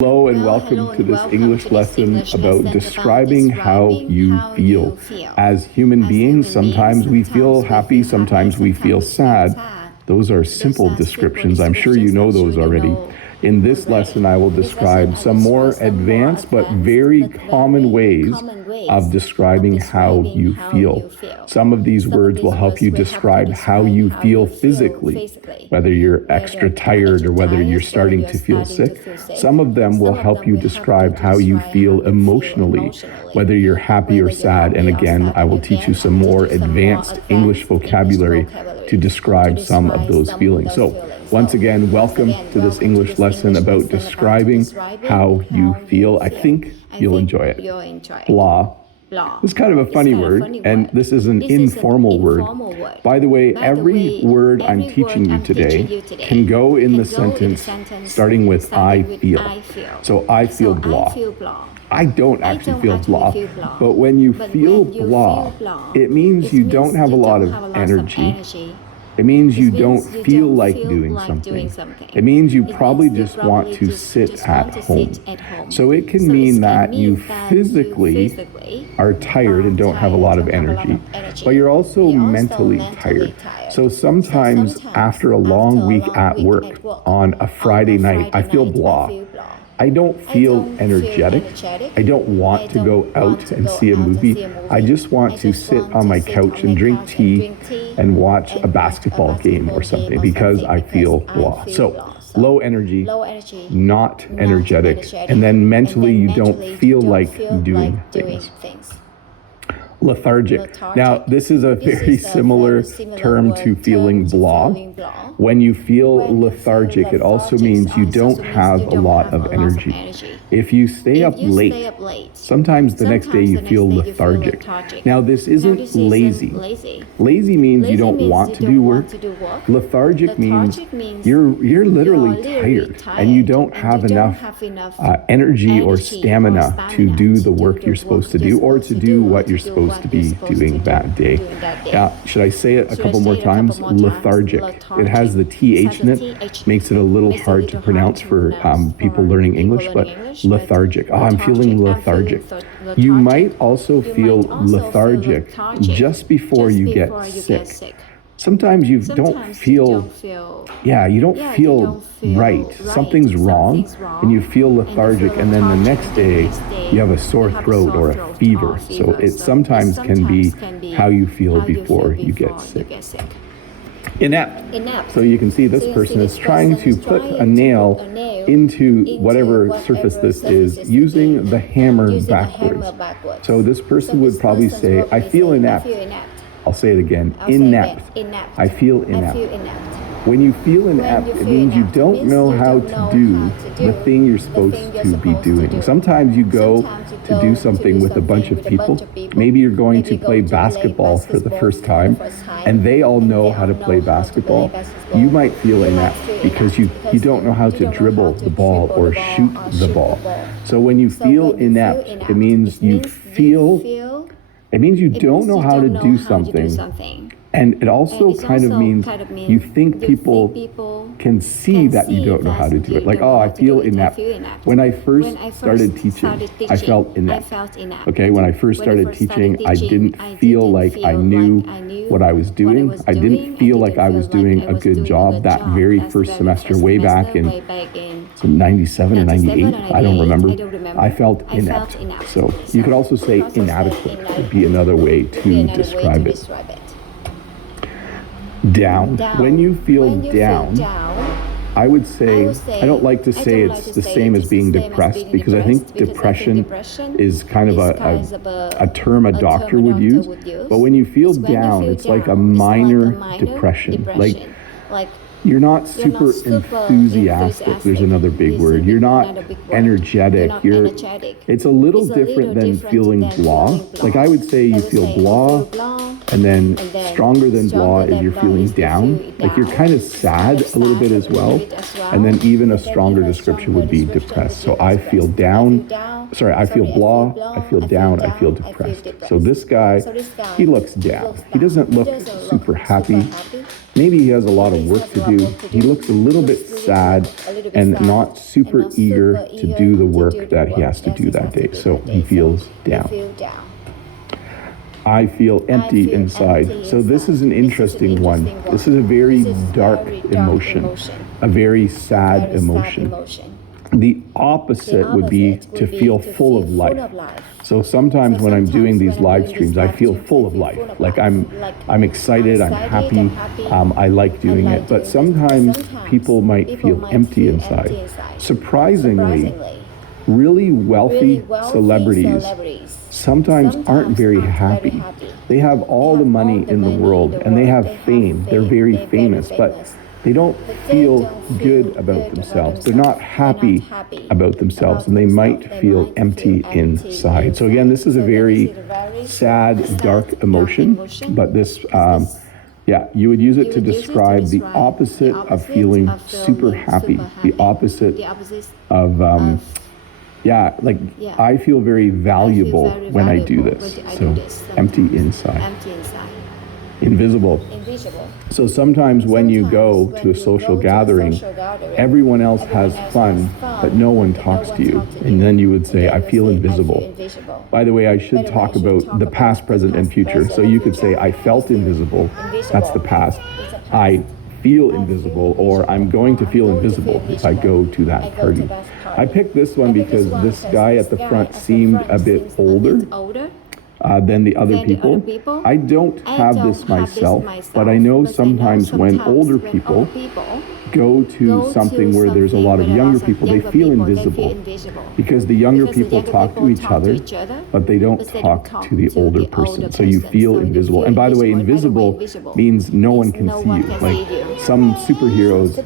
Hello and welcome to this English lesson about describing how you feel. As human beings, sometimes we feel happy, sometimes we feel sad. Those are simple descriptions. I'm sure you know those already. In this lesson, I will describe some more advanced but very common ways of describing how you feel. Some of these words will help you describe how you feel physically, whether you're extra tired or whether you're starting to feel sick. Some of them will help you describe how you feel emotionally, whether you're happy or sad. And again, I will teach you some more advanced English vocabulary to describe some of those feelings. So once again, welcome to this English lesson about describing how you feel. I think you'll enjoy it. Blah. It's kind of a funny word, and this is an informal word. By the way, every word I'm teaching you today can go in the sentence starting with I feel. So I feel blah. I don't actually feel blah, but when you feel blah, it means you don't have a lot of energy. It means you don't feel like doing something. It means you probably just want to sit at home. So it can mean that you physically are tired and don't have a lot of energy, but you're also mentally tired. So sometimes after a long week at work on a Friday night, I feel blah. I don't feel energetic. I don't want to go out and see a movie. I just want to sit on my couch and drink tea and watch a basketball game or something because I feel blah. So low energy, not energetic, and then mentally you don't feel like doing things. Lethargic. Now, this is a very similar term to feeling blah. When you feel lethargic, it also means you don't have a lot of energy. If you stay up late, sometimes the next day you feel lethargic. Now, this isn't lazy. Lazy means you don't want to do work. Lethargic means you're literally tired and you don't have enough energy or stamina to do the work you're supposed to do or to do what you're supposed to be doing that day. Should I say it a couple more times? Lethargic. It has the TH in it, makes it a little hard to pronounce for people learning English, but lethargic. I'm feeling lethargic. You might also feel lethargic just before you get sick. Sometimes you don't feel right. Something's wrong and you feel lethargic, and then the next day you have a sore throat or a fever. So it sometimes can be how you feel before you get sick. Inept. So you can see this person is trying to put a nail into whatever surface this is using the hammer backwards. So this person would probably say, I feel inept. I'll say it again, inept. I feel inept. When you feel inept, it means you don't know how to do the thing you're supposed to be doing. Sometimes you go to do something with a bunch of people. Maybe you're going to play basketball for the first time, and they all know how to play basketball. You might feel inept because you don't know how to dribble the ball or shoot the ball. So when you feel inept, it means you don't know how to do something. And it also kind of means you think people can see that you don't know how to do it. Like, I feel inept. When I first started teaching, I felt inept. Okay, when I first started teaching, I didn't feel like I knew what I was doing. I didn't feel like I was doing a good job that very first semester way back in 97 or 98. I don't remember. I felt inept. So you could also say inadequate would be another way to describe it. Down. When you feel down, I would say, I don't like to say it's the same as being depressed, because I think depression is kind of a term a doctor would use. But when you feel down, it's like a minor depression. Like you're not super enthusiastic. There's another big word. You're not energetic. It's a little different than feeling blah. Like I would say you feel blah, and then stronger than blah is you're feeling down. Like you're kind of sad a little bit as well. And then even a stronger description would be depressed. So I feel down. I feel blah, I feel down, I feel depressed. So this guy, he looks down. He doesn't look super happy. maybe he has a lot of work to do. He looks a little bit sad and not super eager to do the work that he has to do that day. So he feels down. I feel empty inside. So this is an interesting one. This is a very dark emotion, a very sad emotion. The opposite would be to feel full of life. So sometimes when I'm doing these live streams, I feel full of life. Like I'm excited, I'm happy, I like doing it. But sometimes people might feel empty inside. Surprisingly, really wealthy celebrities sometimes aren't very happy. They have all the money in the world and they have fame. They're very famous, but they don't feel good about themselves. They're not happy about themselves, and they might feel empty inside. So again, this is a very sad, dark emotion, but this, you would use it to describe the opposite of feeling super happy, the opposite of, I feel very valuable when I do this. So empty inside. Invisible. So sometimes when you go to a social gathering, everyone else has fun, but no one talks to you. And then you would say, I feel invisible. By the way, I should talk about the past, present, and future. So you could say, I felt invisible. That's the past. I feel invisible, or I'm going to feel invisible if I go to that party. I picked this one because this guy at the front seemed a bit older than the other people. I don't have this myself, but I know sometimes when older people go to something where there's a lot of younger people, they feel invisible because the younger people talk to each other, but they don't talk to the older person. So you feel invisible. And by the way, invisible means no one can see you. Like some superheroes,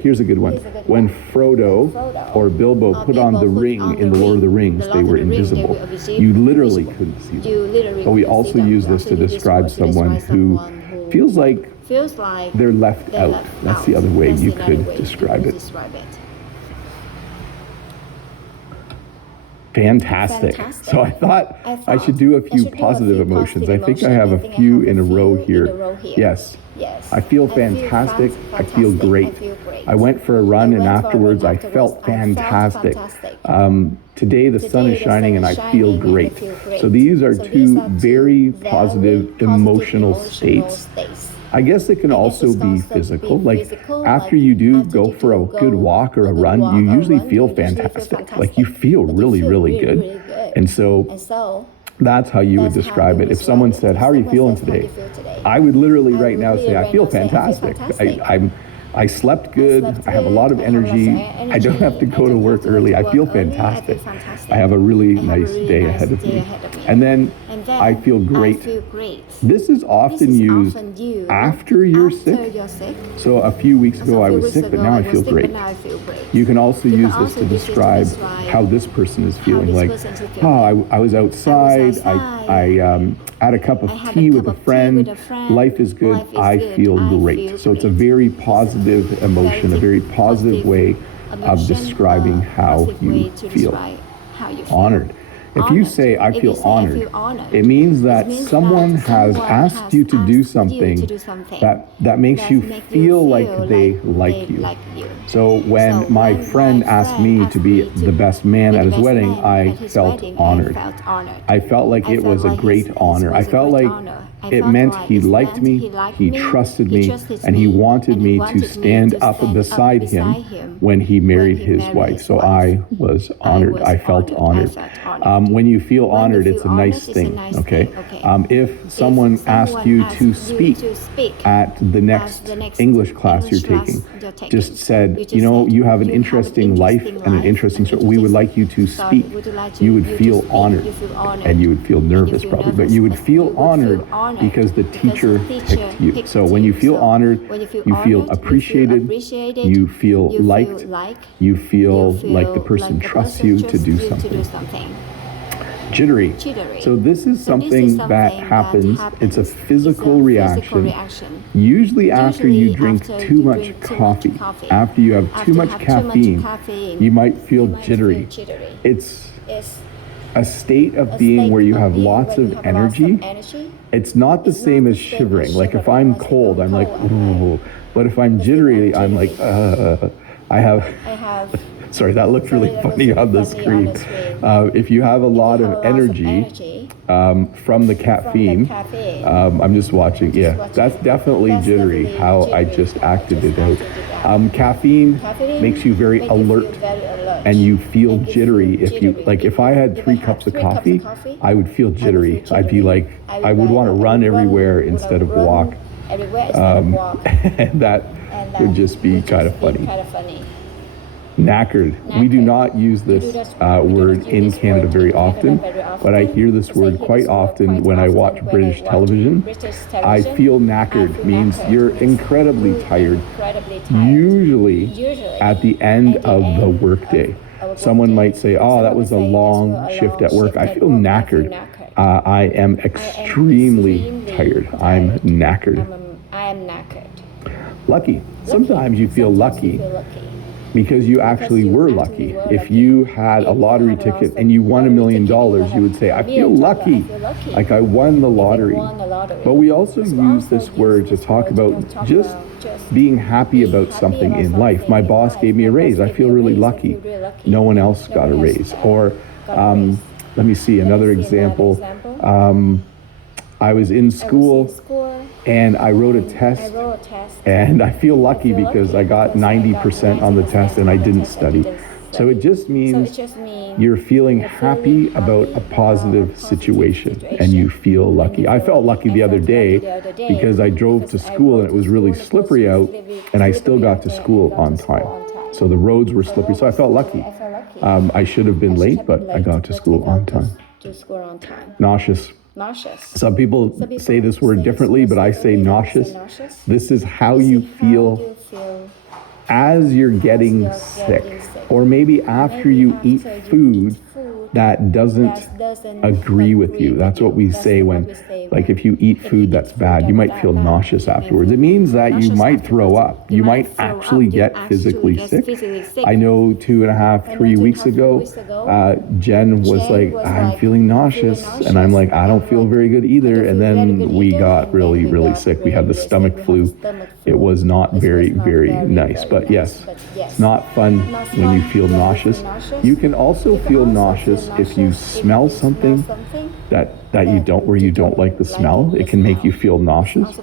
here's a good one. When Frodo or Bilbo put on the ring in the Lord of the Rings, they were invisible. You literally couldn't see them. But we also use this to describe someone who feels like they're left out. That's the other way you could describe it. Fantastic. So I thought I should do a few positive emotions. I think I have a few in a row here. Yes. I feel fantastic. I feel great. I went for a run and afterwards I felt fantastic. Today the sun is shining and I feel great. So these are two very positive emotional states. I guess it can also be physical. Like after you do go for a good walk or a run, you usually feel fantastic. Like you feel really, really good. And so that's how you would describe it. If someone said, how are you feeling today? I would literally right now say, I feel fantastic. I slept good. I have a lot of energy. I don't have to go to work early. I feel fantastic. I have a really nice day ahead of me. And then I feel great. This is often used after you're sick. So a few weeks ago I was sick, but now I feel great. You can also use this to describe how this person is feeling. Like, I was outside. I had a cup of tea with a friend. Life is good. I feel great. So it's a very positive emotion, a very positive way of describing how you feel. Honored. If you say, I feel honored, it means that someone has asked you to do something that makes you feel like they like you. So when my friend asked me to be the best man at his wedding, I felt honored. I felt like it was a great honor. I felt like it meant he liked me, he trusted me, and he wanted me to stand up beside him when he married his wife. So I was honored. I felt honored. When you feel honored, it's a nice thing, okay? If someone asked you to speak at the next English class you're taking, just said, you have an interesting life and an interesting story, we would like you to speak, you would feel honored. And you would feel nervous probably, but you would feel honored because the teacher picked you. So when you feel honored, you feel appreciated, you feel liked, you feel like the person trusts you to do something. Jittery. So this is something that happens. It's a physical reaction. Usually after you drink too much coffee, after you have too much caffeine, you might feel jittery. It's a state of being where you have lots of energy, It's not the same as shivering. Like if I'm cold, I'm like, ooh. But if I'm jittery, I'm like, I have, sorry, that looked really funny on the screen. If you have a lot of energy from the caffeine, I'm just watching, yeah, that's definitely jittery, how I just acted it out. Caffeine makes you very alert and you feel jittery. If I had 3 cups of coffee, I would feel jittery. I'd be like, I would want to run everywhere instead of walk. And that would just be kind of funny. Knackered. We do not use this word in Canada very often, but I hear this word quite often when I watch British television. I feel knackered means you're incredibly tired, usually at the end of the workday. Someone might say, oh, that was a long shift at work. I feel knackered. I am extremely tired. I'm knackered. I am knackered. Lucky. Sometimes you feel lucky because you actually were lucky. If you had a lottery ticket and you won $1 million, you would say, I feel lucky, like I won the lottery. But we also use this word to talk about just being happy about something in life. My boss gave me a raise. I feel really lucky. No one else got a raise. Or let me see another example. I was in school and I wrote a test and I feel lucky because I got 90% on the test and I didn't study. So it just means you're feeling happy about a positive situation and you feel lucky. I felt lucky the other day because I drove to school and it was really slippery out and I still got to school on time. So the roads were slippery, so I felt lucky. I should have been late, but I got to school on time. Nauseous. Some people say this word differently, but I say nauseous. This is how you feel as you're getting sick, or maybe after you eat food that doesn't agree with you. That's what we say when, like if you eat food that's bad, you might feel nauseous afterwards. It means that you might throw up. You might actually get physically sick. I know 2.5, 3 weeks ago, Jen was like, I'm feeling nauseous. And I'm like, I don't feel very good either. And then we got really, really sick. We had the stomach flu. It was not very, very nice. But yes, it's not fun when you feel nauseous. You can also feel nauseous if you smell something that you don't like the smell. It can make you feel nauseous.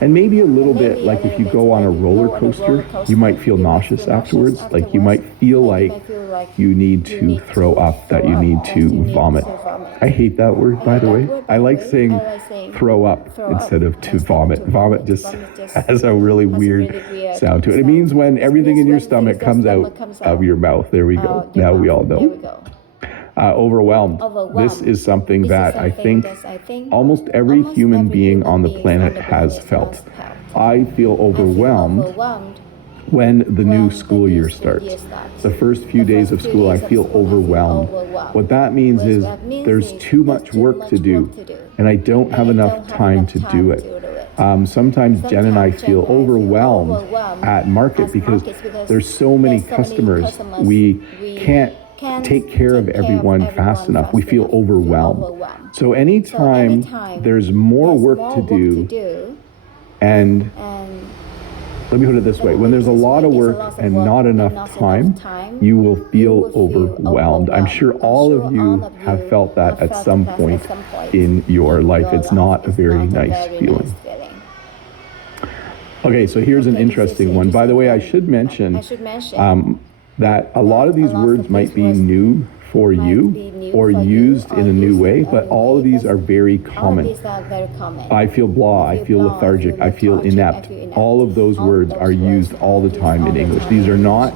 And maybe a little bit like if you go on a roller coaster, you might feel nauseous afterwards. Like you might feel like you need to throw up, that you need to vomit. I hate that word, by the way. I like saying throw up instead of to vomit. Vomit just has a really weird sound to it. It means when everything in your stomach comes out of your mouth. There we go. Now we all know. Overwhelmed. This is something that I think almost every human being on the planet has felt. I feel overwhelmed when the new school year starts. The first few days of school, I feel overwhelmed. What that means is there's too much work to do, and I don't have enough time to do it. Sometimes Jen and I feel overwhelmed at market because there's so many customers. We can't take care of everyone fast enough. We feel overwhelmed. So anytime there's more work to do, and let me put it this way, when there's a lot of work and not enough time, you will feel overwhelmed. I'm sure all of you have felt that at some point in your life. It's not a very nice feeling. Okay, so here's an interesting one. By the way, I should mention that a lot of these words might be new for you or used in a new way, but all of these are very common. I feel blah, I feel lethargic, I feel inept. All of those words are used all the time in English. These are not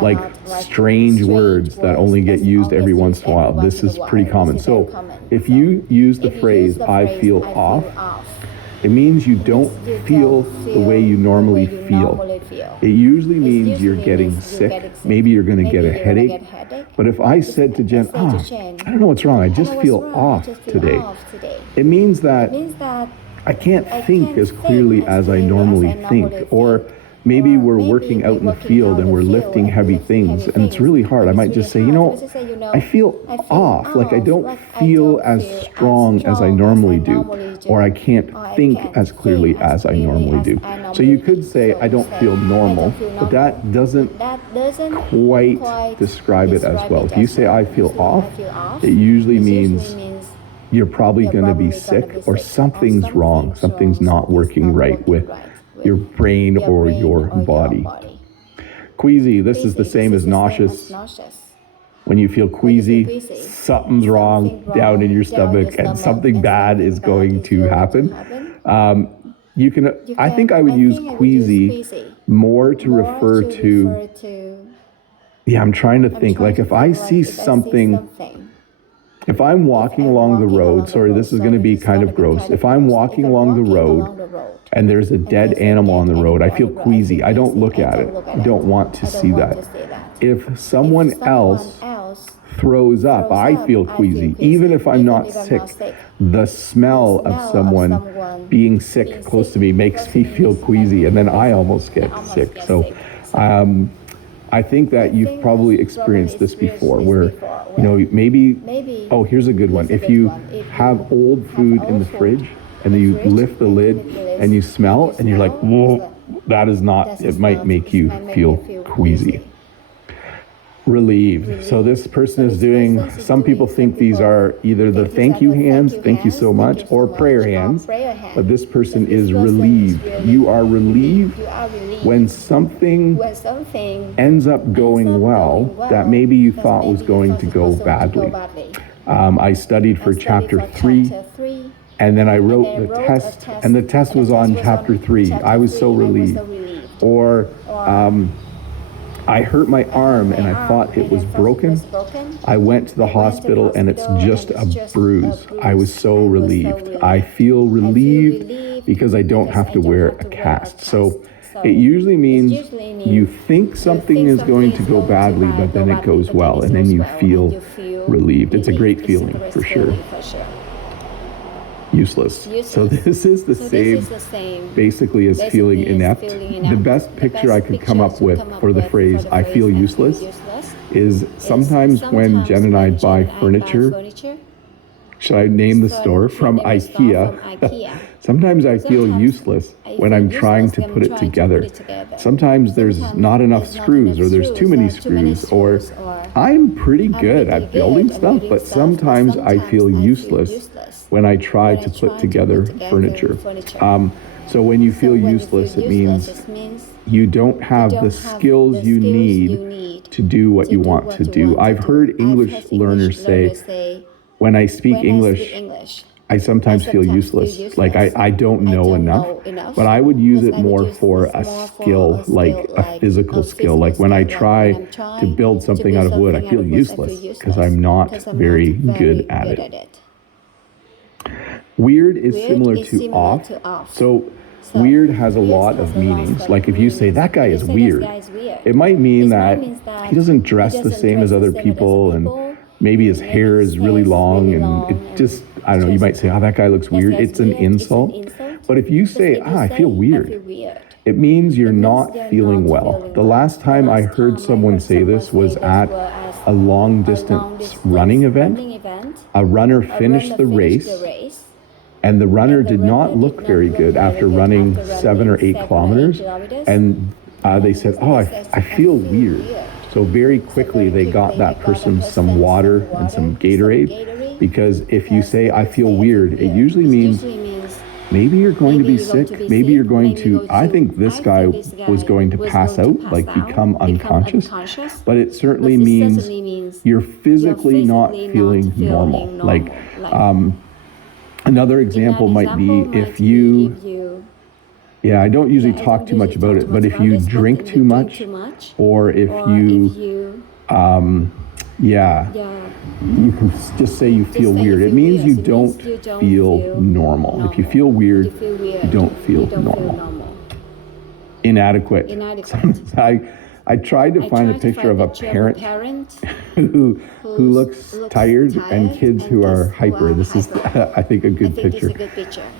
like strange words that only get used every once in a while. This is pretty common. So if you use the phrase, I feel off, it means you don't feel the way you normally feel. It usually means you're getting sick. Maybe you're going to get a headache. But if I said to Jen, I don't know what's wrong, I just feel off today, it means that I can't think as clearly as I normally think. Or maybe we're working out in the field and we're lifting heavy things and it's really hard. I might just say, I feel off, like I don't feel as strong as I normally do, or I can't think as clearly as I normally do. So you could say, I don't feel normal, but that doesn't quite describe it as well. If you say, I feel off, it usually means you're probably going to be sick or something's wrong, something's not working right with your brain or your body. Queasy, this is the same as nauseous. When you feel queasy, something's wrong down in your stomach and something bad is going to happen. I think I would use queasy more to refer to, I'm trying to think, like if I see something, if I'm walking along the road, sorry, this is going to be kind of gross. If I'm walking along the road and there's a dead animal on the road, I feel queasy. I don't look at it. I don't want to see that. If someone else throws up, I feel queasy. Even if I'm not sick, the smell of someone being sick close to me makes me feel queasy, and then I almost get sick. So I think that you've probably experienced this before where, maybe, here's a good one. If you have old food in the fridge and then you lift the lid and you smell and you're like, whoa, that is not, it might make you feel queasy. Relieved. So this person is doing, some people think these are either the thank you hands, thank you so much, or prayer hands, but this person is relieved. You are relieved when something ends up going well that maybe you thought was going to go badly. I studied for chapter 3, and then I wrote the test, and the test was on chapter 3. I was so relieved. Or I hurt my arm and I thought it was broken. I went to the hospital and it's just a bruise. I was so relieved. I feel relieved because I don't have to wear a cast. So it usually means you think something is going to go badly, but then it goes well, and then you feel relieved. It's a great feeling for sure. Useless. So this is the same basically as feeling inept. The best picture I could come up with for the phrase I feel useless is sometimes when Jen and I buy furniture, should I name the store? From IKEA. Sometimes I feel useless when I'm trying to put it together. Sometimes there's not enough screws, or there's too many screws, or I'm pretty good at building stuff, but sometimes I feel useless when I try to put together furniture. So when you feel useless, it means you don't have the skills you need to do what you want to do. I've heard English learners say, when I speak English, I sometimes feel useless. Like I don't know enough, but I would use it more for a skill, like a physical skill. Like when I try to build something out of wood, I feel useless because I'm not very good at it. Weird is similar to off. So weird has a lot of meanings. Like if you say, that guy is weird, it might mean that he doesn't dress the same as other people, and maybe his hair is really long, and it just, I don't know, you might say, that guy looks weird. It's an insult. But if you say, I feel weird, it means you're not feeling well. The last time I heard someone say this was at a long distance running event. A runner finished the race, and the runner did not look very good after running 7 or 8 kilometers. And they said, I feel weird. So very quickly, they got that person some water and some Gatorade, because if you say, I feel weird, it usually means maybe you're going to be sick. Maybe you're going to, I think this guy was going to pass out, like become unconscious. But it certainly means you're physically not feeling normal. Like another example might be if you, I don't usually talk too much about it, but if you drink too much, or if you, you can just say you feel weird. It means you don't feel normal. If you feel weird, you don't feel normal. Inadequate. I tried to find a picture of a parent who looks tired and kids who are hyper. This is, I think, a good picture.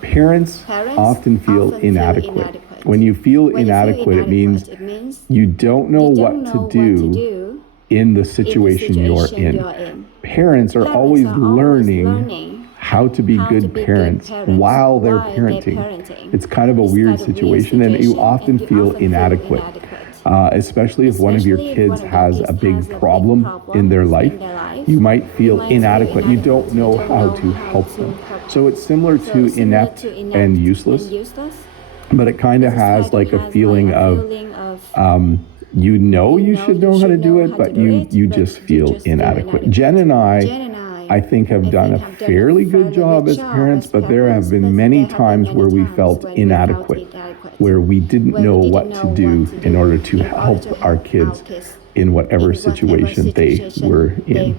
Parents often feel inadequate. When you feel inadequate, it means you don't know what to do in the situation you're in. Parents are always learning how to be good parents while they're parenting. It's kind of a weird situation, and you often feel inadequate, especially if one of your kids has a big problem in their life. You might feel inadequate. You don't know how to help them. So it's similar to inept and useless, but it kind of has like a feeling of, you know you should know how to do it, but you just feel inadequate. Jen and I think, have done a fairly good job as parents, but there have been many times where we felt inadequate, where we didn't know what to do in order to help our kids in whatever situation they were in.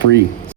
Free.